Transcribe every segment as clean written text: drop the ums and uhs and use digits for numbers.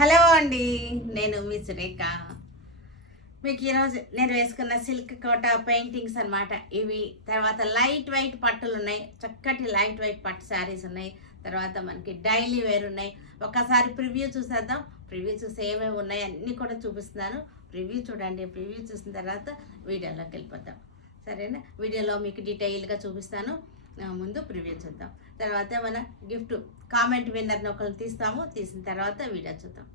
Hello అండి, నేను మీ సురేఖ. మీకు ఈరోజు నేను వేసుకున్న సిల్క్ కోట పెయింటింగ్స్ అనమాట ఇవి. తర్వాత లైట్ వెయిట్ పట్టులు ఉన్నాయి, చక్కటి లైట్ వెయిట్ పట్టు శారీస్ ఉన్నాయి. తర్వాత మనకి డైలీ వేర్ ఉన్నాయి. ఒకసారి ప్రివ్యూ చూసేద్దాం. ప్రివ్యూ చూసి ఏమేమి ఉన్నాయి అన్నీ కూడా చూపిస్తున్నాను. ప్రివ్యూ చూడండి. ప్రివ్యూ చూసిన తర్వాత వీడియోలోకి వెళ్ళిపోతాం, సరేనా? వీడియోలో మీకు డీటెయిల్గా చూపిస్తాను. ముందు ప్రివ్యూ చూద్దాం. తర్వాత మన గిఫ్ట్ కామెంట్ విన్నర్ని ఒకరు తీస్తాము. తీసిన తర్వాత వీడియో చూద్దాం.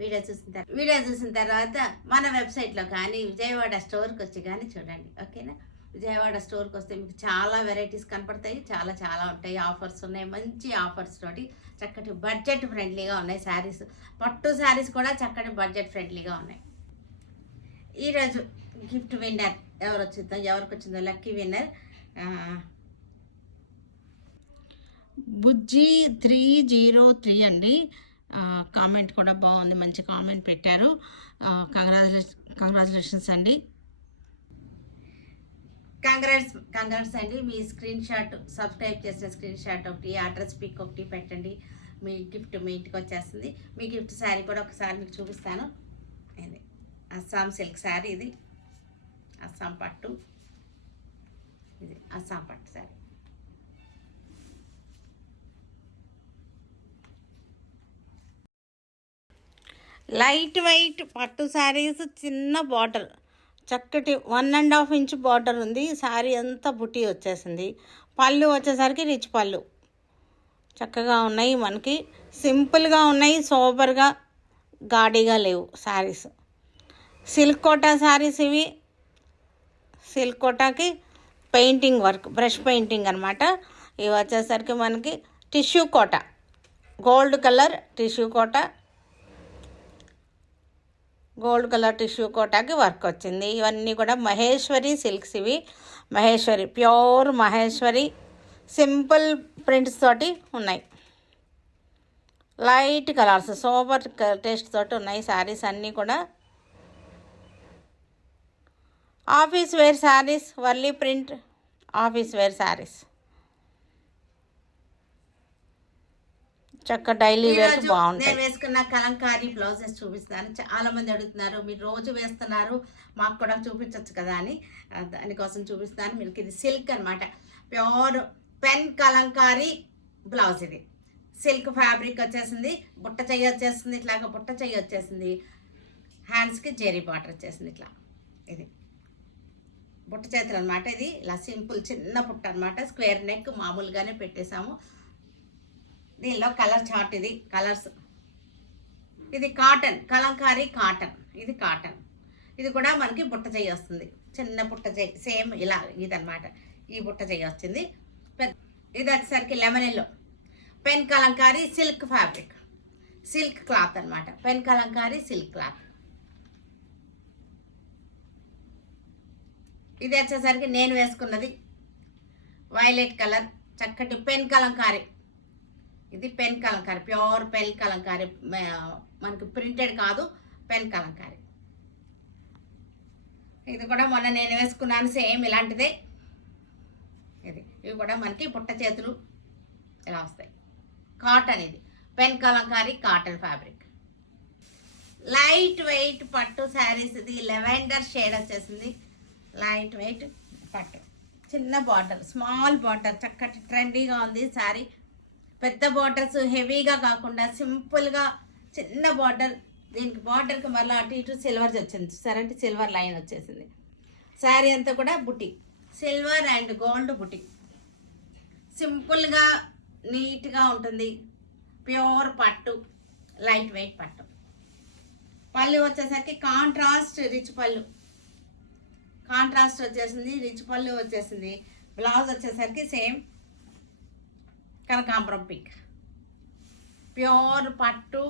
వీడియో చూసిన తర్వాత మన వెబ్సైట్లో కానీ విజయవాడ స్టోర్కి వచ్చి కానీ చూడండి, ఓకేనా? విజయవాడ స్టోర్కి వస్తే మీకు చాలా వెరైటీస్ కనపడతాయి. చాలా చాలా ఉంటాయి. ఆఫర్స్ ఉన్నాయి, మంచి ఆఫర్స్ తోటి చక్కటి బడ్జెట్ ఫ్రెండ్లీగా ఉన్నాయి శారీస్. పట్టు శారీస్ కూడా చక్కటి బడ్జెట్ ఫ్రెండ్లీగా ఉన్నాయి. ఈరోజు గిఫ్ట్ విన్నర్ ఎవరికి వచ్చిందో లక్కీ విన్నర్ బుజ్జి 303 అండి. కామెంట్ కూడా బాగుంది, మంచి కామెంట్ పెట్టారు. కంగ్రాచులేషన్స్ అండి. కంగ్రాట్స్ అండి. మీ స్క్రీన్ షాట్, సబ్స్క్రైబ్ చేసిన స్క్రీన్ షాట్ ఒకటి, అడ్రస్ పిక్ ఒకటి పెట్టండి. మీ గిఫ్ట్ మీ ఇంటికి వచ్చేస్తుంది. మీ గిఫ్ట్ శారీ కూడా ఒకసారి మీకు చూపిస్తాను. ఇది అస్సాం సిల్క్ శారీ, ఇది అస్సాం పట్టు, ఇది అస్సాం పట్టు శారీ. లైట్ వెయిట్ పట్టు శారీస్, చిన్న బార్డర్, చక్కటి 1.5 ఇంచ్ బార్డర్ ఉంది. శారీ అంతా బుట్టి వచ్చేసింది. పళ్ళు వచ్చేసరికి రిచ్ పళ్ళు చక్కగా ఉన్నాయి. మనకి సింపుల్గా ఉన్నాయి, సోబర్గా, గాడీగా లేవు శారీస్. సిల్క్ కోటా శారీస్ ఇవి. సిల్క్ కోటాకి పెయింటింగ్ వర్క్, బ్రష్ పెయింటింగ్ అనమాట. ఇవి వచ్చేసరికి మనకి tissue Kota, gold colour tissue Kota, gold colour tissue కోటాకి వర్క్ వచ్చింది. ఇవన్నీ కూడా మహేశ్వరి సిల్క్స్. ఇవి Maheshwari, pure Maheshwari, simple prints తోటి ఉన్నాయి. లైట్ కలర్స్, సోబర్ టేస్ట్ తోటి ఉన్నాయి శారీస్ అన్నీ కూడా. Office wear saris, Warli print office wear saris, చక్క డైలీ వేర్ బాగుంటాయి. నేను వేసుకున్న కలంకారీ బ్లౌజెస్ చూపిస్తాను. చాలా మంది అడుగుతున్నారు, మీరు రోజు వేస్తున్నారు, మాకు కూడా చూపించవచ్చు కదా అని, దానికోసం చూపిస్తాను. మీకు ఇది సిల్క్ అనమాట, ప్యూర్ పెన్ కలంకారీ బ్లౌజ్. ఇది సిల్క్ ఫ్యాబ్రిక్ వచ్చేసింది. బుట్ట చెయ్యి వచ్చేసింది, ఇట్లాగా బుట్ట చెయ్యి వచ్చేసింది. హ్యాండ్స్కి జెరీ బార్డర్ వచ్చేసింది ఇట్లా. ఇది బుట్ట చేతులు అనమాట. ఇది ఇలా సింపుల్ చిన్న బుట్ట అనమాట. స్క్వేర్ నెక్ మామూలుగానే పెట్టేశాము. దీనిలో కలర్ చార్ట్, ఇది కలర్స్. ఇది కాటన్, కలంకారీ కాటన్, ఇది కాటన్. ఇది కూడా మనకి బుట్ట చెయ్యి వస్తుంది, చిన్న బుట్ట చెయ్యి, సేమ్ ఇలా ఇదనమాట. ఈ బుట్ట చెయ్యి వచ్చింది. ఇది వచ్చేసరికి lemon yellow pen Kalamkari silk fabric, silk cloth అనమాట. Pen Kalamkari silk cloth. ఇది వచ్చేసరికి నేను వేసుకున్నది వైలెట్ కలర్, చక్కటి పెన్ కలంకారీ. ఇది pen Kalamkari, pure pen Kalamkari, మనకి ప్రింటెడ్ కాదు, పెన్ కలంకారీ. ఇది కూడా మొన్న నేను వేసుకున్నాను, సేమ్ ఇలాంటిదే. ఇవి కూడా మనకి బుట్ట చేతులు ఇలా వస్తాయి. కాటన్, ఇది pen Kalamkari cotton fabric. Light weight పట్టు శారీస్. ఇది లెవెండర్ షేడ్ వచ్చేసింది. లైట్ వెయిట్ పట్టు, చిన్న బార్డర్, స్మాల్ బార్డర్, చక్కటి ట్రెండీగా ఉంది శారీ. పెద్ద బార్డర్స్ హెవీగా కాకుండా సింపుల్గా చిన్న బార్డర్. దీనికి బార్డర్కి మళ్ళీ అటు ఇటు సిల్వర్ వచ్చింది, సరే అంటే సిల్వర్ లైన్ వచ్చేసింది. శారీ అంతా కూడా బుట్టి, సిల్వర్ అండ్ గోల్డ్ బుట్టి. సింపుల్గా నీట్గా ఉంటుంది. ప్యూర్ పట్టు, లైట్ వెయిట్ పట్టు. పళ్ళు వచ్చేసరికి కాంట్రాస్ట్ రిచ్ పళ్ళు, కాంట్రాస్ట్ వచ్చేసింది, రిచ్ పళ్ళు వచ్చేసింది. బ్లౌజ్ వచ్చేసరికి సేమ్ కనకాంబరం పింక్, ప్యూర్ పట్టు,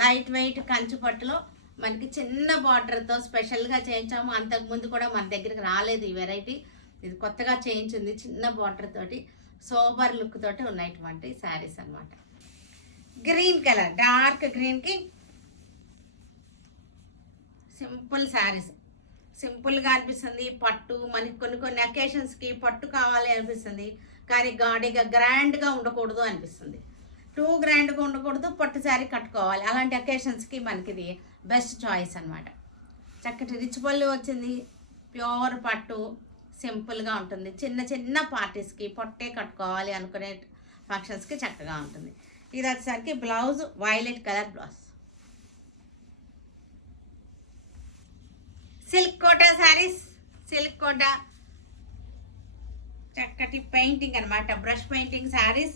లైట్ వెయిట్ కంచు పట్టులో మనకి చిన్న బార్డర్తో స్పెషల్గా చేయించాము. అంతకుముందు కూడా మన దగ్గరికి రాలేదు ఈ వెరైటీ. ఇది కొత్తగా చేయించింది, చిన్న బార్డర్ తోటి, సోబర్ లుక్ తోటి ఉన్నటువంటి శారీస్ అనమాట. గ్రీన్ కలర్, డార్క్ గ్రీన్కి సింపుల్ శారీస్. సింపుల్గా అనిపిస్తుంది పట్టు. మనకి కొన్ని అకేషన్స్కి పట్టు కావాలి అనిపిస్తుంది, కానీ గాడిగా గ్రాండ్గా ఉండకూడదు అనిపిస్తుంది. టూ గ్రాండ్గా ఉండకూడదు, పట్టు శారీ కట్టుకోవాలి. అలాంటి అకేషన్స్కి మనకి ఇది బెస్ట్ చాయిస్ అనమాట. చక్కటి రిచ్ పళ్ళు వచ్చింది, ప్యూర్ పట్టు, సింపుల్గా ఉంటుంది. చిన్న చిన్న పార్టీస్కి పొట్టే కట్టుకోవాలి అనుకునే ఫంక్షన్స్కి చక్కగా ఉంటుంది. ఇది వచ్చేసరికి blouse violet colour blouse. Silk Kota saris, silk Kota చక్కటి పెయింటింగ్ అనమాట, బ్రష్ పెయింటింగ్ శారీస్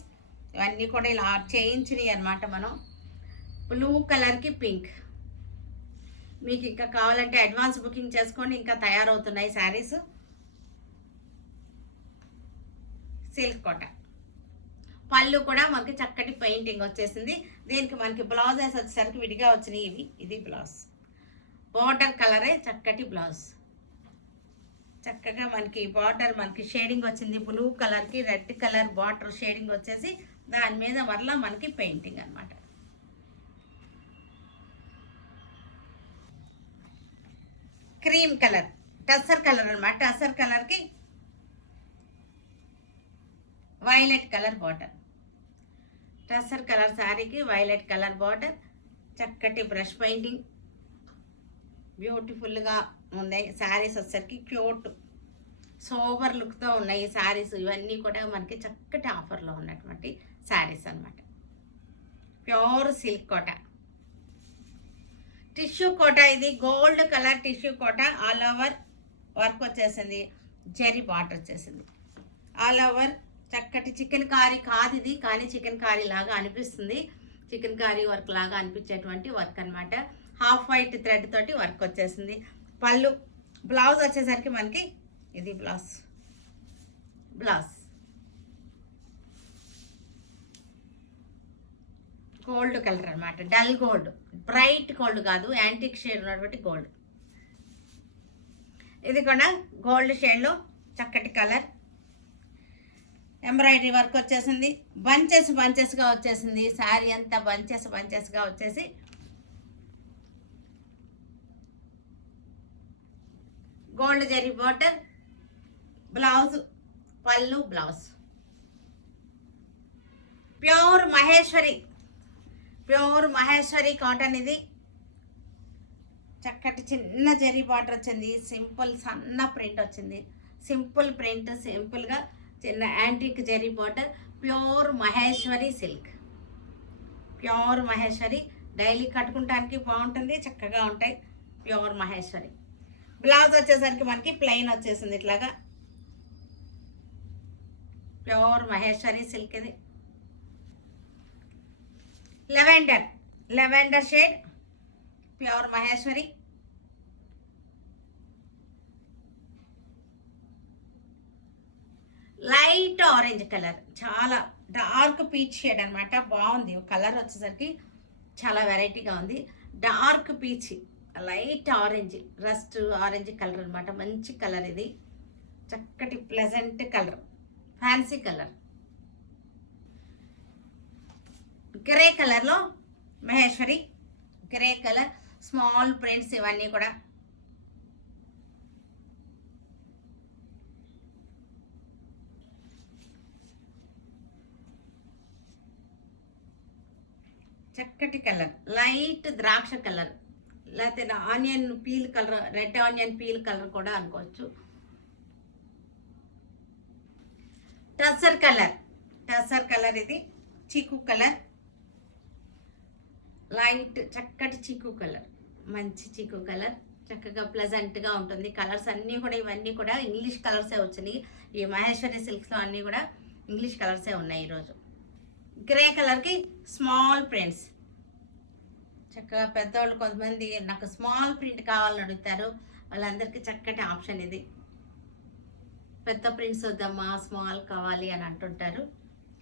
ఇవన్నీ కూడా ఇలా చేయించినాయి అనమాట. మనం బ్లూ కలర్కి పింక్. మీకు ఇంకా కావాలంటే అడ్వాన్స్ బుకింగ్ చేసుకోండి, ఇంకా తయారవుతున్నాయి శారీస్. సిల్క్ కోట పళ్ళు కూడా మనకి చక్కటి పెయింటింగ్ వచ్చేసింది. దీనికి మనకి బ్లౌజెస్ వచ్చేసరికి విడిగా వచ్చినాయి ఇవి. ఇది బ్లౌజ్ బార్డర్ కలరే చక్కటి బ్లౌజ్. చక్కగా మనకి బార్డర్ మనకి షేడింగ్ వచ్చింది, బ్లూ కలర్కి రెడ్ కలర్ బార్డర్ షేడింగ్ వచ్చేసి దాని మీద మరలా మనకి పెయింటింగ్ అనమాట. క్రీమ్ కలర్ టస్సర్ కలర్ అనమాట. టస్సర్ కలర్కి violet colour border. Tussar colour శారీకి వైలెట్ కలర్ బార్డర్, చక్కటి బ్రష్ పెయింటింగ్, బ్యూటిఫుల్గా ఉన్నాయి శారీస్. వచ్చేసరికి క్యూట్ సోబర్ లుక్తో ఉన్నాయి శారీస్. ఇవన్నీ కూడా మనకి చక్కటి ఆఫర్లో ఉన్నటువంటి శారీస్ అనమాట. ప్యూర్ సిల్క్ కోట, టిష్యూ కోట. ఇది గోల్డ్ కలర్ టిష్యూ కోట. ఆల్ ఓవర్ వర్క్ వచ్చేసింది, జెరీ బార్డర్ వచ్చేసింది. ఆల్ ఓవర్ చక్కటి చికెన్ కారీ కాదు ఇది, కానీ చికెన్ కారీ లాగా అనిపిస్తుంది. చికెన్ కారీ వర్క్ లాగా అనిపించేటువంటి వర్క్ అనమాట. హాఫ్ వైట్ థ్రెడ్ తోటి వర్క్ వచ్చేసింది. పళ్ళు బ్లౌజ్ వచ్చేసరికి మనకి ఇది బ్లౌజ్ గోల్డ్ కలర్ అనమాట. డల్ గోల్డ్, బ్రైట్ గోల్డ్ కాదు, యాంటిక్ షేడ్ ఉన్నటువంటి గోల్డ్. ఇది కూడా గోల్డ్ షేడ్లో చక్కటి కలర్. ఎంబ్రాయిడరీ వర్క్ వచ్చేసింది. బంచెస్గా వచ్చేసింది శారీ అంతా. బంచెస్గా వచ్చేసి గోల్డ్ జరీ బార్డర్, బ్లౌజ్ పళ్ళు బ్లౌజ్. Pure Maheshwari cotton. ఇది చక్కటి చిన్న జరీ బార్డర్ వచ్చింది. సింపుల్ సన్న ప్రింట్ వచ్చింది. సింపుల్ ప్రింట్, సింపుల్గా చిన్న antique zari border. Pure Maheshwari silk, pure Maheshwari. Daily కట్టుకుంటానికి బాగుంటుంది, చక్కగా ఉంటాయి. ప్యూర్ మహేశ్వరి. బ్లౌజ్ వచ్చేసరికి మనకి ప్లెయిన్ వచ్చేసింది ఇట్లాగా. Pure Maheshwari silk. ఇది lavender shade, pure Maheshwari. Light orange colour, చాలా డార్క్ పీచ్ షేడ్ అనమాట. బాగుంది కలర్ వచ్చేసరికి, చాలా వెరైటీగా ఉంది. Dark peach, light orange, rust orange colour అనమాట. మంచి కలర్ ఇది, చక్కటి pleasant colour, fancy colour. Grey కలర్లో Maheshwari, grey colour, small prints ఇవన్నీ కూడా. చక్కటి కలర్, లైట్ ద్రాక్ష కలర్, లేకపోతే onion peel colour, red onion peel colour కూడా అనుకోవచ్చు. టస్సర్ కలర్ ఇది చీకు కలర్, లైట్ చక్కటి చీకు కలర్, మంచి చీకు కలర్. చక్కగా ప్లెజెంట్గా ఉంటుంది. కలర్స్ అన్నీ కూడా ఇవన్నీ కూడా ఇంగ్లీష్ కలర్సే వచ్చినాయి. ఈ మహేశ్వరి సిల్క్స్లో అన్నీ కూడా ఇంగ్లీష్ కలర్సే ఉన్నాయి ఈరోజు. గ్రే కలర్కి స్మాల్ ప్రింట్స్. చక్కగా పెద్దవాళ్ళు కొంతమంది నాకు స్మాల్ ప్రింట్ కావాలని అడుగుతారు, వాళ్ళందరికీ చక్కటి ఆప్షన్ ఇది. పెద్ద ప్రింట్స్ వద్దమ్మా, స్మాల్ కావాలి అని అంటుంటారు.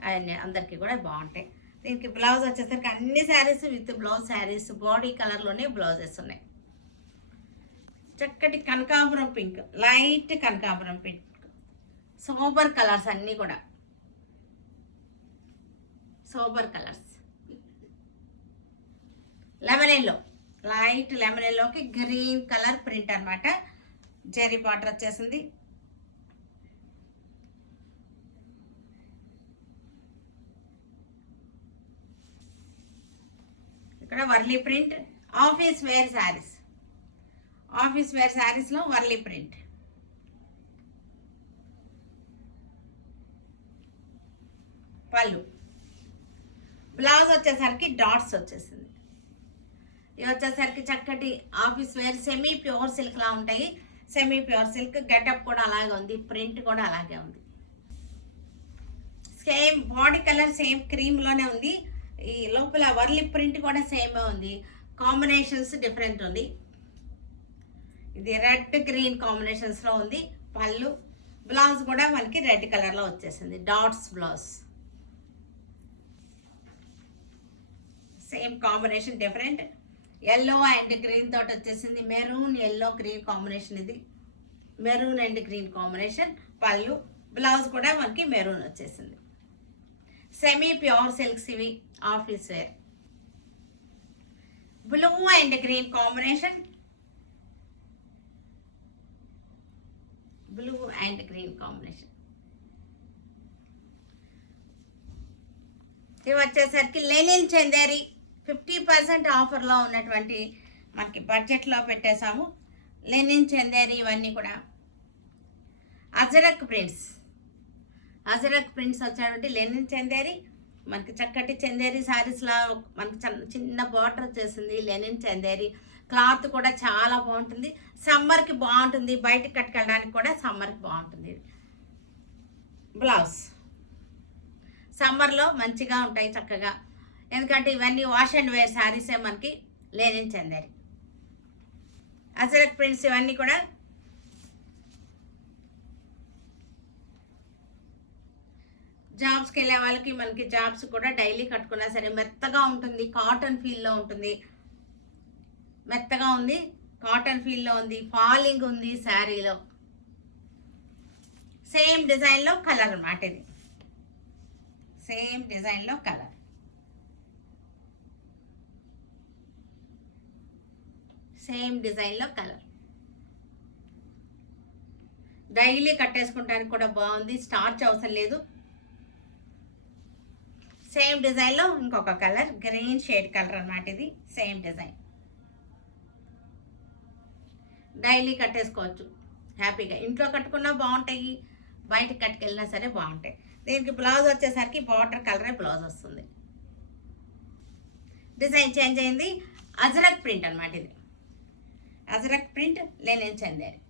అవన్నీ అందరికీ కూడా బాగుంటాయి. దీనికి బ్లౌజ్ వచ్చేసరికి అన్ని saris with blouse saris, body కలర్లోనే బ్లౌజెస్ ఉన్నాయి. చక్కటి కనకాంబరం పింక్, లైట్ కనకాంబరం పింక్, సోబర్ కలర్స్ అన్నీ కూడా sober colours. Lemon yellow, light lemon ఎల్లోకి గ్రీన్ కలర్ ప్రింట్ అనమాట. జెరీ బార్డర్ వచ్చేసింది. ఇక్కడ Warli print office wear saris. Office wear శారీస్లో వర్లీ ప్రింట్. పళ్ళు. బ్లౌజ్ వచ్చేసరికి డాట్స్ వచ్చేసింది. ఇవి వచ్చేసరికి చక్కటి office wear semi pure silk లా ఉంటాయి. Semi pure silk. గెటప్ కూడా అలాగే ఉంది, ప్రింట్ కూడా అలాగే ఉంది. సేమ్ బాడీ కలర్ సేమ్ క్రీమ్లోనే ఉంది. ఈ లోపల వర్లీ ప్రింట్ కూడా సేమే ఉంది. కాంబినేషన్స్ డిఫరెంట్ ఉంది. ఇది రెడ్ గ్రీన్ కాంబినేషన్స్లో ఉంది. పళ్ళు. బ్లౌజ్ కూడా మనకి రెడ్ కలర్లో వచ్చేసింది, dots blouse. Same combination different. Yellow and green తోటి వచ్చేసింది. Maroon yellow green combination. ఇది మెరూన్ అండ్ గ్రీన్ కాంబినేషన్. పళ్ళు. బ్లౌజ్ కూడా మనకి మెరూన్ వచ్చేసింది. సెమీ ప్యూర్ సిల్క్స్ ఇవి, office wear. Blue and green combination. Blue and green combination. ఇవి వచ్చేసరికి లెనిన్ చందేరి 50% ఆఫర్లో ఉన్నటువంటి మనకి బడ్జెట్లో పెట్టేశాము. లెనిన్ చందేరి ఇవన్నీ కూడా. అజరక్ ప్రింట్స్. అజరక్ ప్రింట్స్ వచ్చేటువంటి లెనిన్ చందేరి. మనకి చక్కటి చందేరి శారీస్లా మనకి చిన్న బార్డర్ వచ్చేసింది. లెనిన్ చందేరి. క్లాత్ కూడా చాలా బాగుంటుంది. సమ్మర్కి బాగుంటుంది, బయటకు కట్టుకెళ్ళడానికి కూడా సమ్మర్కి బాగుంటుంది. బ్లౌజ్ సమ్మర్లో మంచిగా ఉంటాయి చక్కగా, ఎందుకంటే ఇవన్నీ వాష్ అండ్ వేర్ శారీసే మనకి లెనిన్ చందేరి. అజరక్ ప్రింట్స్ ఇవన్నీ కూడా. జాబ్స్కి వెళ్ళే వాళ్ళకి మనకి జాబ్స్ కూడా డైలీ కట్టుకున్నా సరే మెత్తగా ఉంటుంది, కాటన్ ఫీల్లో ఉంటుంది. మెత్తగా ఉంది, కాటన్ ఫీల్లో ఉంది, ఫాలింగ్ ఉంది శారీలో. సేమ్ డిజైన్లో కలర్ అన్నమాట ఇది. సేమ్ డిజైన్లో కలర్. సేమ్ డిజైన్లో కలర్. డైలీ కట్టేసుకుంటానికి కూడా బాగుంది, స్టార్చ్ అవసరం లేదు. సేమ్ డిజైన్లో ఇంకొక కలర్, గ్రీన్ షేడ్ కలర్ అన్నమాట ఇది. Same design. డైలీ కట్టేసుకోవచ్చు హ్యాపీగా. ఇంట్లో కట్టుకున్నా బాగుంటాయి, బయటకు కట్టుకెళ్ళినా సరే బాగుంటాయి. దీనికి బ్లౌజ్ వచ్చేసరికి బార్డర్ కలరే బ్లౌజ్ వస్తుంది. డిజైన్ చేంజ్ అయింది. అజరక్ ప్రింట్ అన్నమాట ఇది. Ajrakh print linen Chanderi.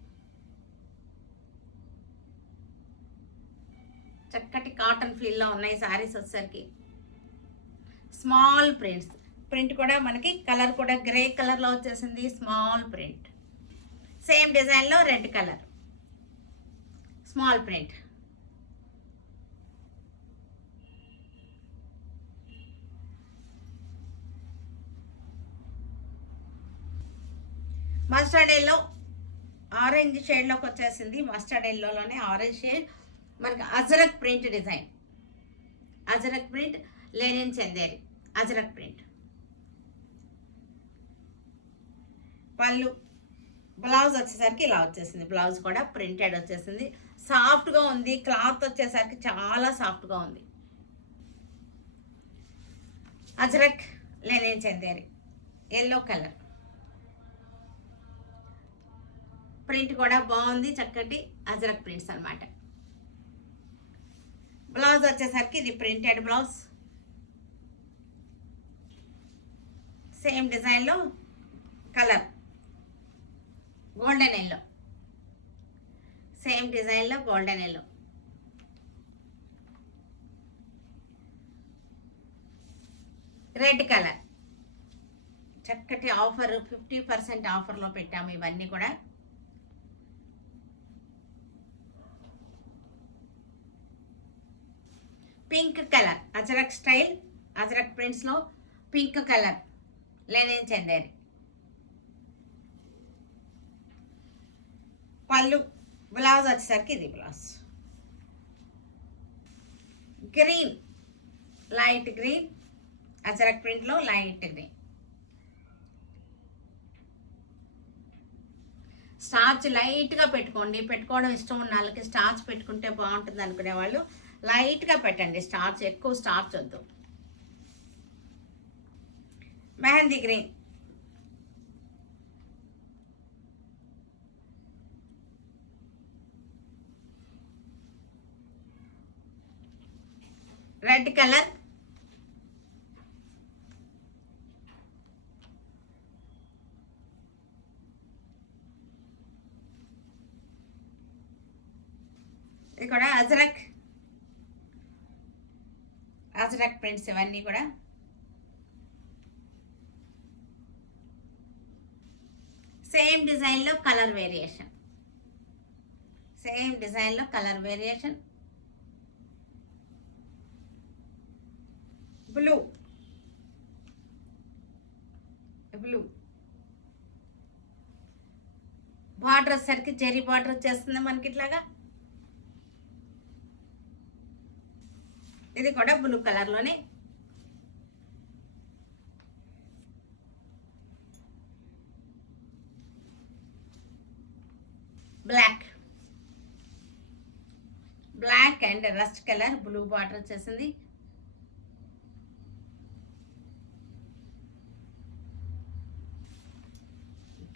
చక్కటి కాటన్ ఫీల్లో ఉన్నాయి శారీస్ వచ్చేసరికి. Small prints. ప్రింట్ కూడా మనకి కలర్ కూడా గ్రే కలర్లో వచ్చేసింది. Small print. సేమ్ డిజైన్లో red colour. Small print. Mustard yellow orange షేడ్లోకి వచ్చేసింది. మస్టర్డ్ ఎల్లోలోనే ఆరెంజ్ షేడ్. మనకి Ajrak print design. Ajrak print linen Chanderi. Ajrak print. పళ్ళు. బ్లౌజ్ వచ్చేసరికి ఇలా వచ్చేసింది. బ్లౌజ్ కూడా ప్రింటెడ్ వచ్చేసింది. సాఫ్ట్గా ఉంది. క్లాత్ వచ్చేసరికి చాలా సాఫ్ట్గా ఉంది. Ajrak linen Chanderi yellow colour. Print కూడా బాగుంది, చక్కటి అజరక్ ప్రింట్స్ అన్నమాట. బ్లౌజ్ వచ్చేసరికి ఇది ప్రింటెడ్ బ్లౌజ్. సేమ్ డిజైన్లో కలర్ గోల్డెన్ ఎల్లో. సేమ్ డిజైన్లో గోల్డెన్ ఎల్లో. Red colour. చక్కటి ఆఫర్ 50% ఆఫర్లో పెట్టాము ఇవన్నీ కూడా. Pink colour. Ajrak style Ajrak ప్రింట్స్లో పింక్ కలర్ లెనిన్ చందేరి. పళ్ళు. బ్లౌజ్ వచ్చేసరికి ఇది blouse. Green light green. Ajrak ప్రింట్లో లైట్ గ్రీన్. స్టార్చ్ లైట్గా పెట్టుకోండి. పెట్టుకోవడం ఇష్టం ఉన్న వాళ్ళకి స్టార్చ్ పెట్టుకుంటే బాగుంటుంది అనుకునే వాళ్ళు లైట్గా పెట్టండి. స్టార్చ్ ఎక్కువ స్టార్చ్ వద్దు. మెహందీ గ్రీన్, రెడ్ కలర్, ఇది కూడా అజరక్ ప్రింట్స్ ఇవన్నీ కూడా. సేమ్ డిజైన్లో కలర్ వేరియేషన్, బ్లూ బార్డర్ వచ్చేసరికి జెరీ బార్డర్ వచ్చేస్తుంది మనకి ఇట్లాగా. ఇది కూడా బ్లూ కలర్లోనే. Black and rust colour, blue border వచ్చేసింది.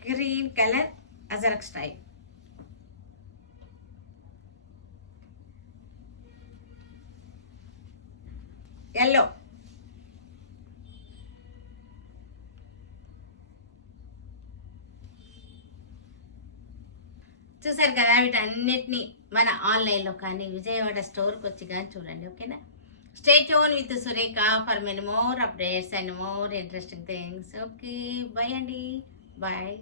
Green colour Ajrak style, yellow, చూసారు కదా. వీటన్నిటిని మన ఆన్లైన్లో కానీ విజయవాడ స్టోర్కి వచ్చి కానీ చూడండి. ఓకేనా? Stay tune with Surekha for many more updates and more interesting things. Okay, bye అండి, బాయ్.